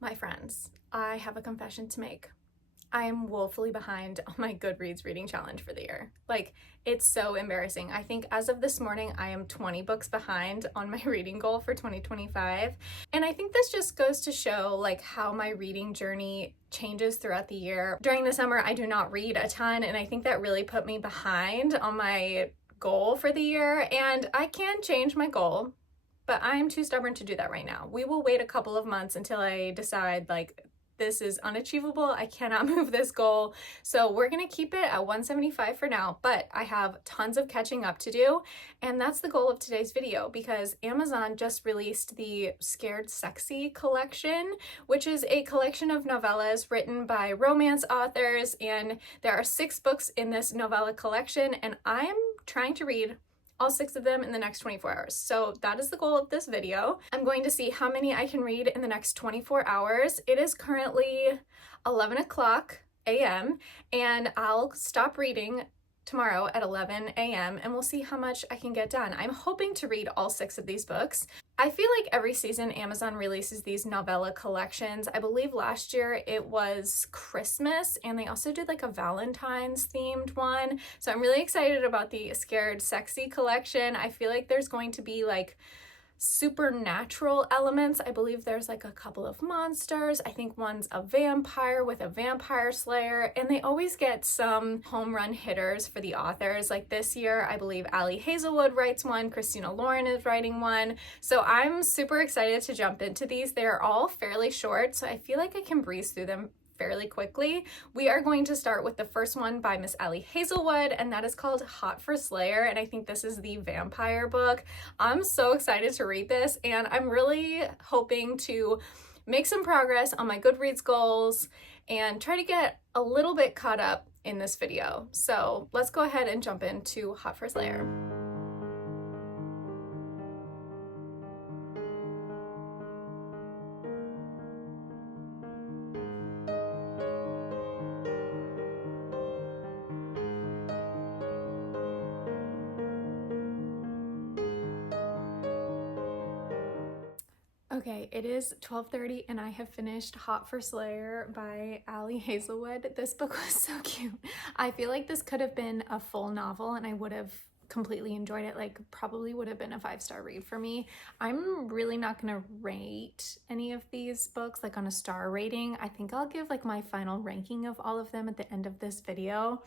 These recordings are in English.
My friends, I have a confession to make. I am woefully behind on my Goodreads reading challenge for the year. Like, it's so embarrassing. I think as of this morning, I am 20 books behind on my reading goal for 2025. And I think this just goes to show like how my reading journey changes throughout the year. During the summer, I do not read a ton, and I think that really put me behind on my goal for the year. And I can change my goal, but I am too stubborn to do that right now. We will wait a couple of months until I decide like this is unachievable. I cannot move this goal. So we're gonna keep it at 175 for now, but I have tons of catching up to do. And that's the goal of today's video because Amazon just released the Scared Sexy collection, which is a collection of novellas written by romance authors. And there are 6 books in this novella collection, and I am trying to read all 6 of them in the next 24 hours. So that is the goal of this video. I'm going to see how many I can read in the next 24 hours. It is currently 11 o'clock a.m. and I'll stop reading tomorrow at 11 a.m. and we'll see how much I can get done. I'm hoping to read all 6 of these books. I feel like every season Amazon releases these novella collections. I believe last year it was Christmas, and they also did like a Valentine's themed one. So I'm really excited about the Scared Sexy collection. I feel like there's going to be like supernatural elements. I believe there's like a couple of monsters. I think one's a vampire with a vampire slayer, and they always get some home run hitters for the authors. Like this year, I believe Ali Hazelwood writes one, Christina Lauren is writing one. So I'm super excited to jump into these. They're all fairly short, so I feel like I can breeze through them fairly quickly. We are going to start with the first one by Miss Ali Hazelwood, and that is called Hot for Slayer, and I think this is the vampire book. I'm so excited to read this, and I'm really hoping to make some progress on my Goodreads goals and try to get a little bit caught up in this video. So let's go ahead and jump into Hot for Slayer. Okay, it is 12:30 and I have finished Hot for Slayer by Ali Hazelwood. This book was so cute. I feel like this could have been a full novel and I would have completely enjoyed it. Like, probably would have been a 5-star read for me. I'm really not gonna rate any of these books like on a star rating. I think I'll give like my final ranking of all of them at the end of this video.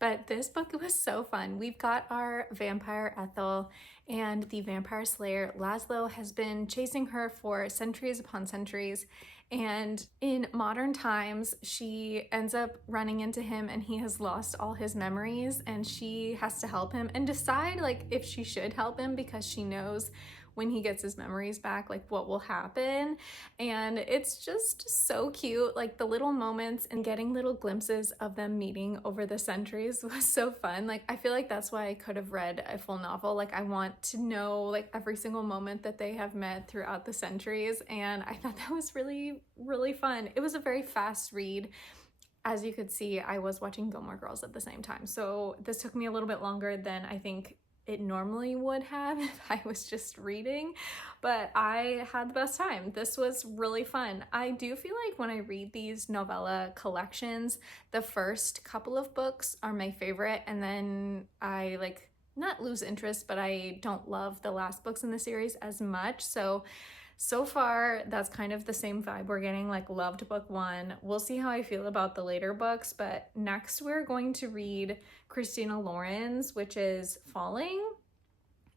But this book was so fun. We've got our vampire Ethel, and the vampire slayer Laszlo has been chasing her for centuries upon centuries. And in modern times, she ends up running into him and he has lost all his memories, and she has to help him and decide like if she should help him because she knows when he gets his memories back, like what will happen. And it's just so cute. Like the little moments and getting little glimpses of them meeting over the centuries was so fun. Like I feel like that's why I could have read a full novel. Like I want to know like every single moment that they have met throughout the centuries. And I thought that was really, really fun. It was a very fast read. As you could see, I was watching Gilmore Girls at the same time. So this took me a little bit longer than I think it normally would have if I was just reading, but I had the best time. This was really fun. I do feel like when I read these novella collections, the first couple of books are my favorite, and then I like not lose interest, but I don't love the last books in the series as much. So far, that's kind of the same vibe we're getting, like loved book 1. We'll see how I feel about the later books, but next we're going to read Christina Lauren's, which is Falling.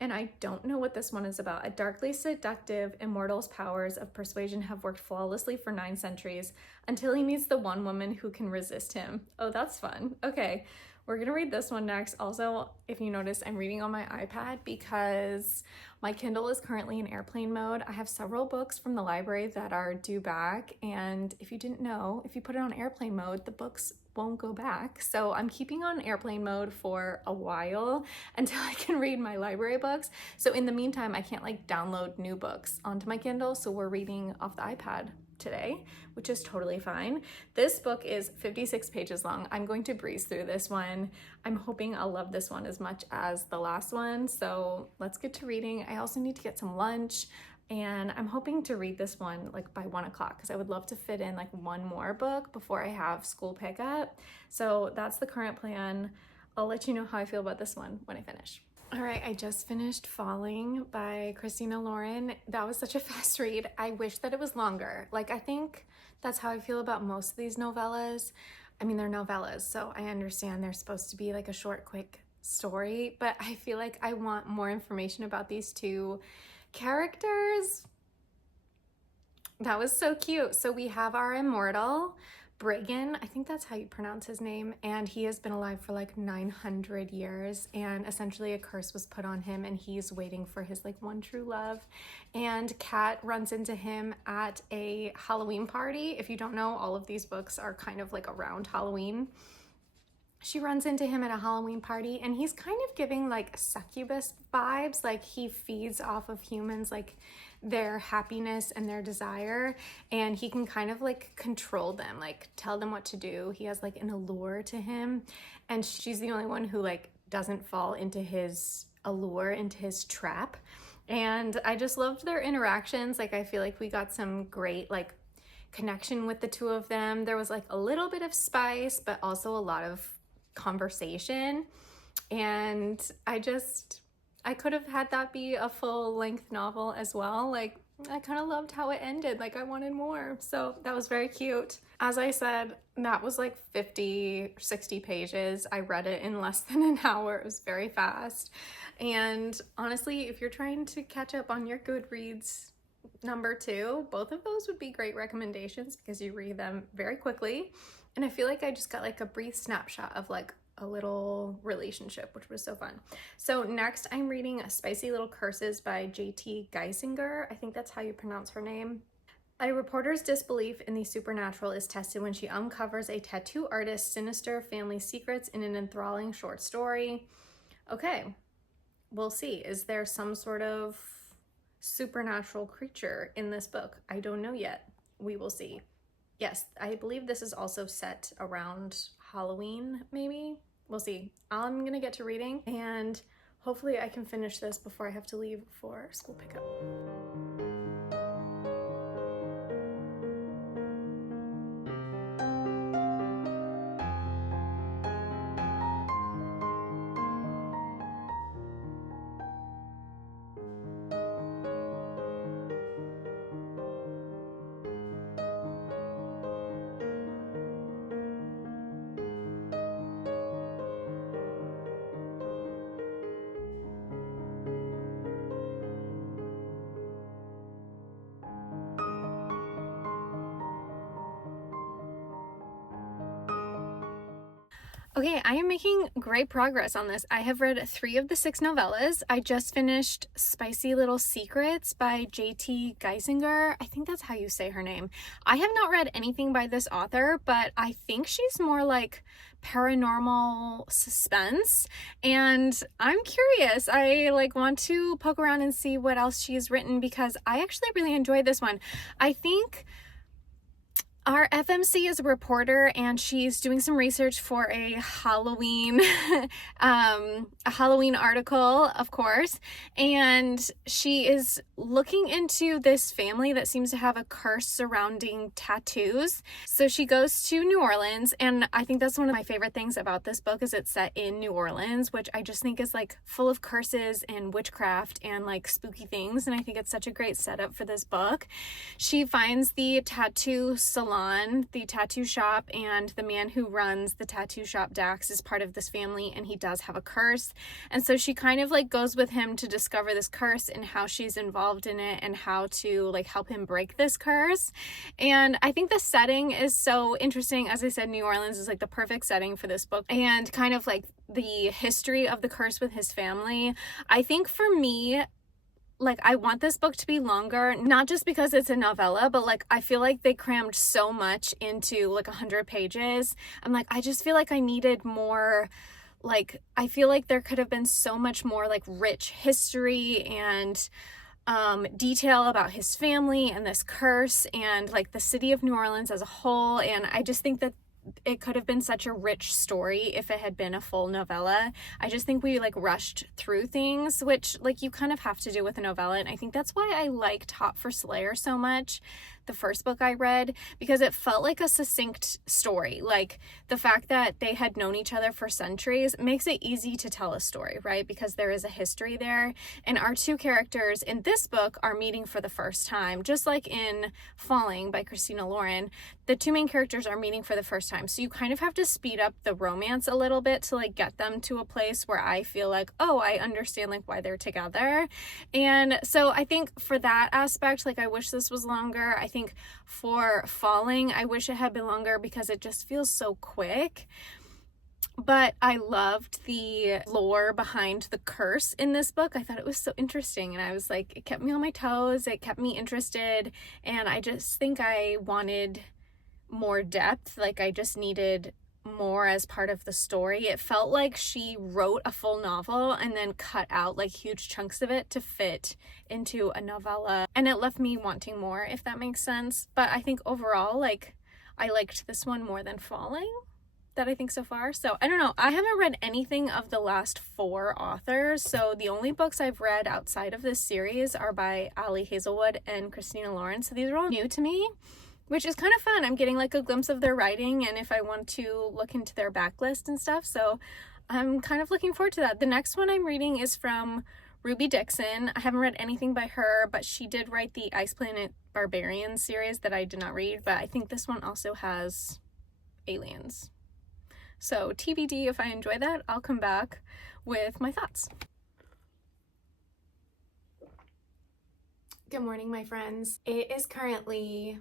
And I don't know what this one is about. A darkly seductive immortal's powers of persuasion have worked flawlessly for 9 centuries until he meets the one woman who can resist him. Oh, that's fun. Okay, we're gonna read this one next. Also, if you notice, I'm reading on my iPad because my Kindle is currently in airplane mode. I have several books from the library that are due back, and if you didn't know, if you put it on airplane mode, the books won't go back. So I'm keeping on airplane mode for a while until I can read my library books. So in the meantime, I can't like download new books onto my Kindle, so we're reading off the iPad today, which is totally fine. This book is 56 pages long. I'm going to breeze through this one. I'm hoping I'll love this one as much as the last one. So let's get to reading. I also need to get some lunch, And I'm hoping to read this one like by 1 o'clock because I would love to fit in like one more book before I have school pickup. So that's the current plan. I'll let you know how I feel about this one when I finish. All right, I just finished Falling by Christina Lauren. That was such a fast read. I wish that it was longer. Like, I think that's how I feel about most of these novellas. I mean, they're novellas, so I understand they're supposed to be like a short, quick story, but I feel like I want more information about these two characters. That was so cute. So we have our immortal, Briggan, I think that's how you pronounce his name, and he has been alive for like 900 years, and essentially a curse was put on him and he's waiting for his like one true love. And Kat runs into him at a Halloween party. If you don't know, all of these books are kind of like around Halloween. She runs into him at a Halloween party and he's kind of giving like succubus vibes, like he feeds off of humans, like their happiness and their desire, and he can kind of like control them, like tell them what to do. He has like an allure to him, and she's the only one who like doesn't fall into his allure, into his trap. And I just loved their interactions. Like, I feel like we got some great like connection with the two of them. There was like a little bit of spice, but also a lot of conversation, and I could have had that be a full-length novel as well. Like, I kind of loved how it ended. Like, I wanted more. So that was very cute. As I said, that was like 50, 60 pages. I read it in less than an hour. It was very fast. And honestly, if you're trying to catch up on your Goodreads number 2, both of those would be great recommendations because you read them very quickly. And I feel like I just got like a brief snapshot of like a little relationship, which was so fun. So next I'm reading Spicy Little Curses by J.T. Geisinger. I think that's how you pronounce her name. A reporter's disbelief in the supernatural is tested when she uncovers a tattoo artist's sinister family secrets in an enthralling short story. Okay, we'll see. Is there some sort of supernatural creature in this book? I don't know yet. We will see. Yes, I believe this is also set around Halloween, maybe. We'll see. I'm gonna get to reading, and hopefully I can finish this before I have to leave for school pickup. Okay, I am making great progress on this. I have read 3 of the 6 novellas. I just finished Spicy Little Secrets by J.T. Geisinger. I think that's how you say her name. I have not read anything by this author, but I think she's more like paranormal suspense, and I'm curious. I like want to poke around and see what else she's written because I actually really enjoyed this one. I think our FMC is a reporter and she's doing some research for a Halloween article, of course, and she is looking into this family that seems to have a curse surrounding tattoos. So she goes to New Orleans, and I think that's one of my favorite things about this book is it's set in New Orleans, which I just think is like full of curses and witchcraft and like spooky things, and I think it's such a great setup for this book. She finds the tattoo salon, the tattoo shop, and the man who runs the tattoo shop, Dax, is part of this family, and he does have a curse. And so she kind of like goes with him to discover this curse and how she's involved in it and how to like help him break this curse. And I think the setting is so interesting. As I said, New Orleans is like the perfect setting for this book, and kind of like the history of the curse with his family. I think for me, like, I want this book to be longer, not just because it's a novella, but like I feel like they crammed so much into like 100 pages. I'm like, I just feel like I needed more. Like, I feel like there could have been so much more like rich history and detail about his family and this curse and like the city of New Orleans as a whole. And I just think that it could have been such a rich story if it had been a full novella. I just think we like rushed through things, which like you kind of have to do with a novella, and I think that's why I liked Hot for Slayer so much, the first book I read, because it felt like a succinct story. Like the fact that they had known each other for centuries makes it easy to tell a story, right? Because there is a history there, and our two characters in this book are meeting for the first time. Just like in Falling by Christina Lauren, the two main characters are meeting for the first time, so you kind of have to speed up the romance a little bit to like get them to a place where I feel like, oh, I understand like why they're together. And so I think for that aspect, like I wish this was longer. I think for Falling, I wish it had been longer because it just feels so quick. But I loved the lore behind the curse in this book. I thought it was so interesting, and I was like, it kept me on my toes, it kept me interested, and I just think I wanted more depth. Like I just needed more as part of the story. It felt like she wrote a full novel and then cut out like huge chunks of it to fit into a novella, and it left me wanting more, if that makes sense. But I think overall, like I liked this one more than Falling, that I think so far. So I don't know, I haven't read anything of the last 4 authors, so the only books I've read outside of this series are by Ali Hazelwood and Christina Lauren, so these are all new to me, which is kind of fun. I'm getting like a glimpse of their writing, and if I want to look into their backlist and stuff, so I'm kind of looking forward to that. The next one I'm reading is from Ruby Dixon. I haven't read anything by her, but she did write the Ice Planet Barbarians series that I did not read, but I think this one also has aliens. So TBD, if I enjoy that, I'll come back with my thoughts. Good morning, my friends. It is currently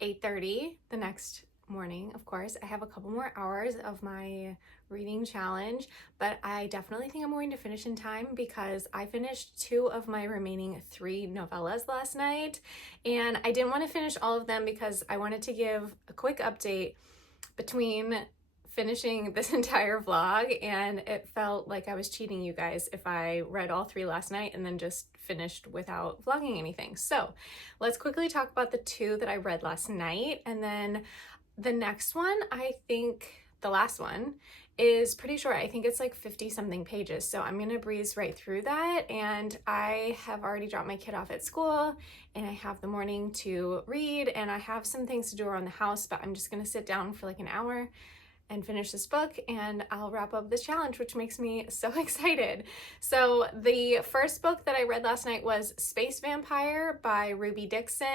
8:30 the next morning. Of course, I have a couple more hours of my reading challenge, but I definitely think I'm going to finish in time because I finished 2 of my remaining 3 novellas last night, and I didn't want to finish all of them because I wanted to give a quick update between finishing this entire vlog, and it felt like I was cheating you guys if I read all 3 last night and then just finished without vlogging anything. So let's quickly talk about the 2 that I read last night, and then the next one, I think the last one, is pretty short. I think it's like 50 something pages, so I'm gonna breeze right through that. And I have already dropped my kid off at school, and I have the morning to read, and I have some things to do around the house, but I'm just gonna sit down for like an hour and finish this book, and I'll wrap up this challenge, which makes me so excited. So the first book that I read last night was Space Vampire by Ruby Dixon.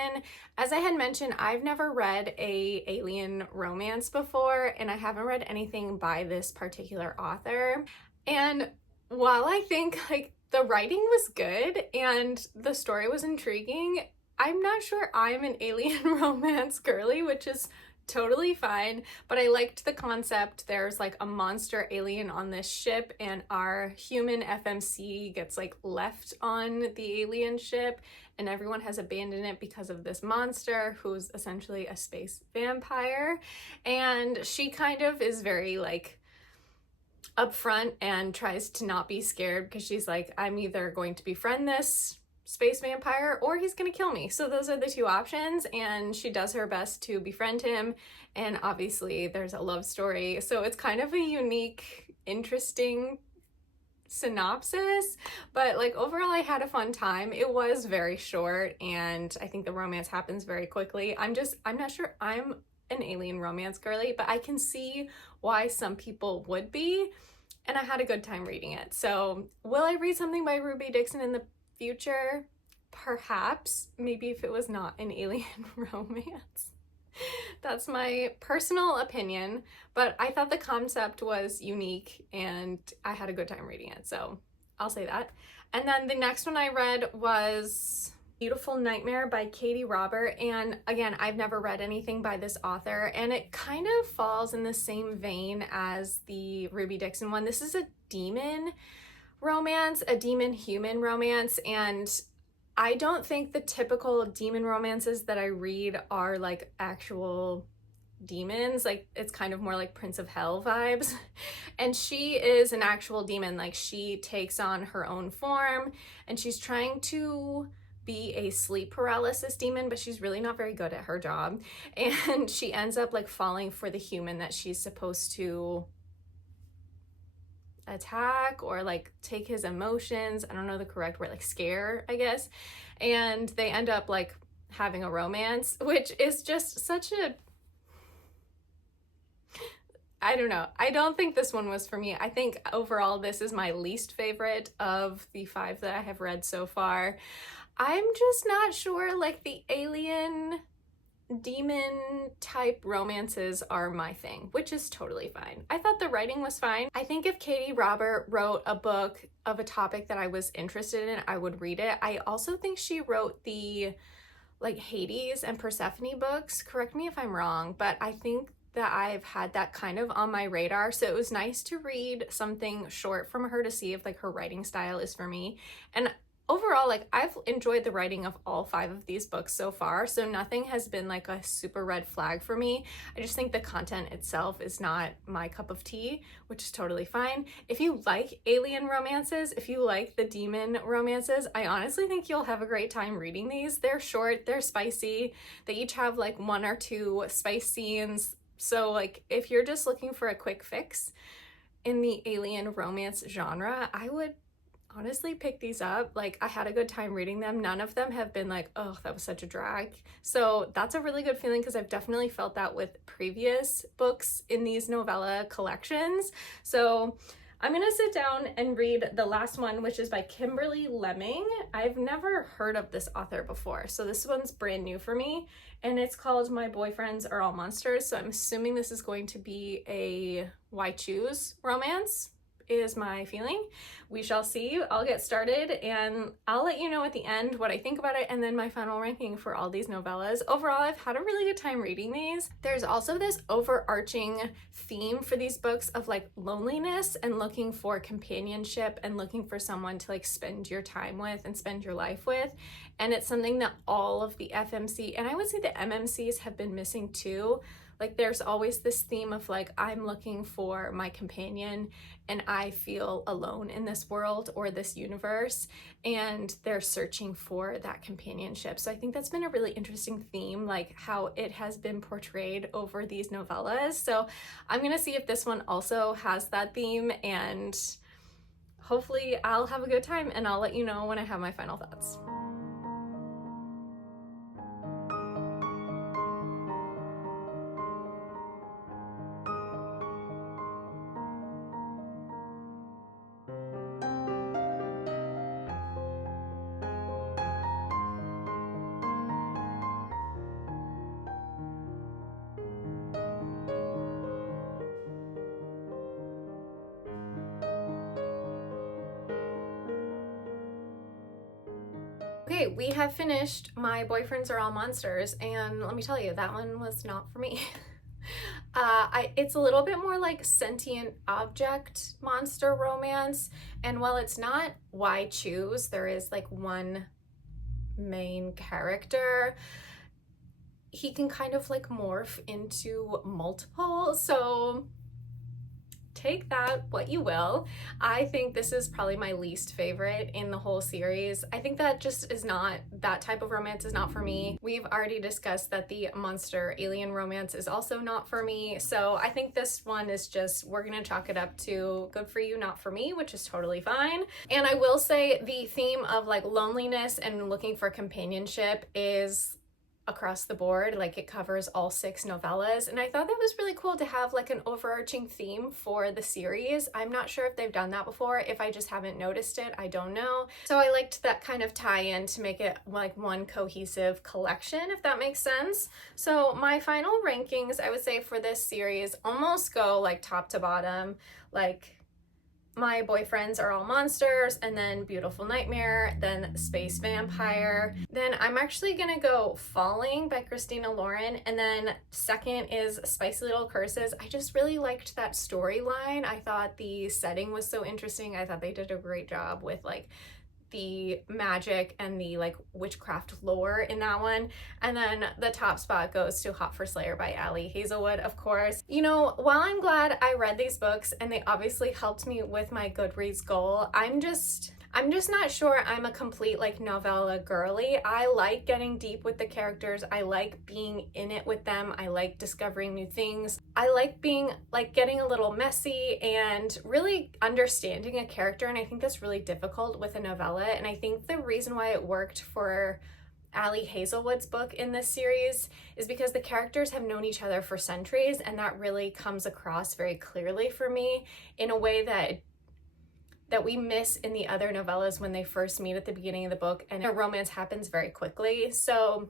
As I had mentioned, I've never read a alien romance before, and I haven't read anything by this particular author. And while I think like the writing was good and the story was intriguing, I'm not sure I'm an alien romance girly, which is totally fine, but I liked the concept. There's like a monster alien on this ship, and our human FMC gets like left on the alien ship, and everyone has abandoned it because of this monster who's essentially a space vampire. And she kind of is very like upfront and tries to not be scared because she's like, I'm either going to befriend this space vampire or he's gonna kill me. So those are the 2 options, and she does her best to befriend him, and obviously there's a love story. So it's kind of a unique, interesting synopsis, but like overall I had a fun time. It was very short, and I think the romance happens very quickly. I'm not sure I'm an alien romance girly, but I can see why some people would be, and I had a good time reading it. So will I read something by Ruby Dixon in the future? Perhaps, maybe if it was not an alien romance. That's my personal opinion, but I thought the concept was unique and I had a good time reading it, so I'll say that. And then the next one I read was Beautiful Nightmare by Katie Robert, and again, I've never read anything by this author, and it kind of falls in the same vein as the Ruby Dixon one. This is a demon romance, a demon human romance, and I don't think the typical demon romances that I read are like actual demons. Like it's kind of more like Prince of Hell vibes. And she is an actual demon. Like she takes on her own form, and she's trying to be a sleep paralysis demon, but she's really not very good at her job. And she ends up like falling for the human that she's supposed to attack or like take his emotions. I don't know the correct word, like scare, I guess. And they end up like having a romance, which is just such a, I don't know. I don't think this one was for me. I think overall this is my least favorite of the 5 that I have read so far. I'm just not sure, like the alien demon type romances are my thing, which is totally fine. I thought the writing was fine. I think if Katie Robert wrote a book of a topic that I was interested in, I would read it. I also think she wrote the like Hades and Persephone books. Correct me if I'm wrong, but I think that I've had that kind of on my radar. So it was nice to read something short from her to see if like her writing style is for me. And overall, like I've enjoyed the writing of all 5 of these books so far, so nothing has been like a super red flag for me. I just think the content itself is not my cup of tea, which is totally fine. If you like alien romances, if you like the demon romances, I honestly think you'll have a great time reading these. They're short, they're spicy, they each have like 1 or 2 spice scenes. So like if you're just looking for a quick fix in the alien romance genre, I would honestly pick these up. Like I had a good time reading them. None of them have been like, oh, that was such a drag. So that's a really good feeling because I've definitely felt that with previous books in these novella collections. So I'm gonna sit down and read the last one, which is by Kimberly Lemming. I've never heard of this author before, so this one's brand new for me, and it's called My Boyfriends Are All Monsters. So I'm assuming this is going to be a why choose romance, is my feeling. We shall see. I'll get started and I'll let you know at the end what I think about it and then my final ranking for all these novellas. Overall, I've had a really good time reading these. There's also this overarching theme for these books of like loneliness and looking for companionship and looking for someone to like spend your time with and spend your life with. And it's something that all of the FMC, and I would say the MMCs, have been missing too. Like there's always this theme of like, I'm looking for my companion and I feel alone in this world or this universe, and they're searching for that companionship. So I think that's been a really interesting theme, like how it has been portrayed over these novellas. So I'm gonna see if this one also has that theme, and hopefully I'll have a good time and I'll let you know when I have my final thoughts. Okay, we have finished My Boyfriends Are All Monsters, and let me tell you, that one was not for me. It's a little bit more like sentient object monster romance, and while it's not why choose, there is like one main character. He can kind of like morph into multiple, so take that what you will. I think this is probably my least favorite in the whole series. I think that just is not, that type of romance is not for me. We've already discussed that the monster alien romance is also not for me. So I think this one is just, we're gonna chalk it up to good for you, not for me, which is totally fine. And I will say the theme of like loneliness and looking for companionship is across the board, like it covers all 6 novellas, and I thought that was really cool to have like an overarching theme for the series. I'm not sure if they've done that before. If I just haven't noticed it, I don't know. So I liked that kind of tie-in to make it like one cohesive collection, if that makes sense. So my final rankings, I would say for this series, almost go like top to bottom, like My Boyfriends Are All Monsters, and then Beautiful Nightmare, then Space Vampire. Then I'm actually gonna go Falling by Christina Lauren, and then second is Spicy Little Curses. I just really liked that storyline. I thought the setting was so interesting. I thought they did a great job with like the magic and the like witchcraft lore in that one. And then the top spot goes to Hot for Slayer by Ali Hazelwood, of course. You know, while I'm glad I read these books and they obviously helped me with my Goodreads goal, I'm just not sure I'm a complete like novella girly. I like getting deep with the characters. I like being in it with them. I like discovering new things. I like being like getting a little messy and really understanding a character, and I think that's really difficult with a novella. And I think the reason why it worked for Ali Hazelwood's book in this series is because the characters have known each other for centuries, and that really comes across very clearly for me in a way that we miss in the other novellas when they first meet at the beginning of the book and a romance happens very quickly. So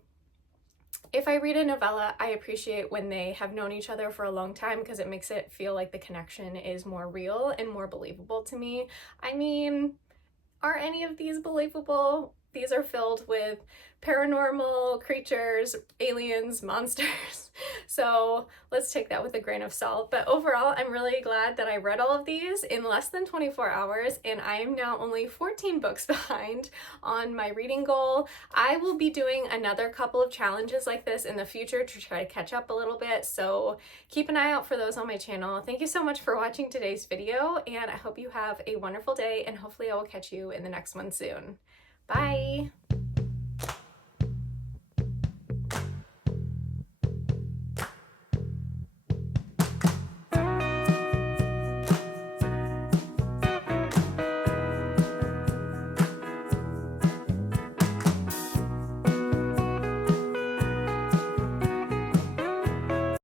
if I read a novella, I appreciate when they have known each other for a long time because it makes it feel like the connection is more real and more believable to me. I mean, are any of these believable? These are filled with paranormal creatures, aliens, monsters. So let's take that with a grain of salt. But overall, I'm really glad that I read all of these in less than 24 hours, and I am now only 14 books behind on my reading goal. I will be doing another couple of challenges like this in the future to try to catch up a little bit, so keep an eye out for those on my channel. Thank you so much for watching today's video, and I hope you have a wonderful day, and hopefully I will catch you in the next one soon. Bye!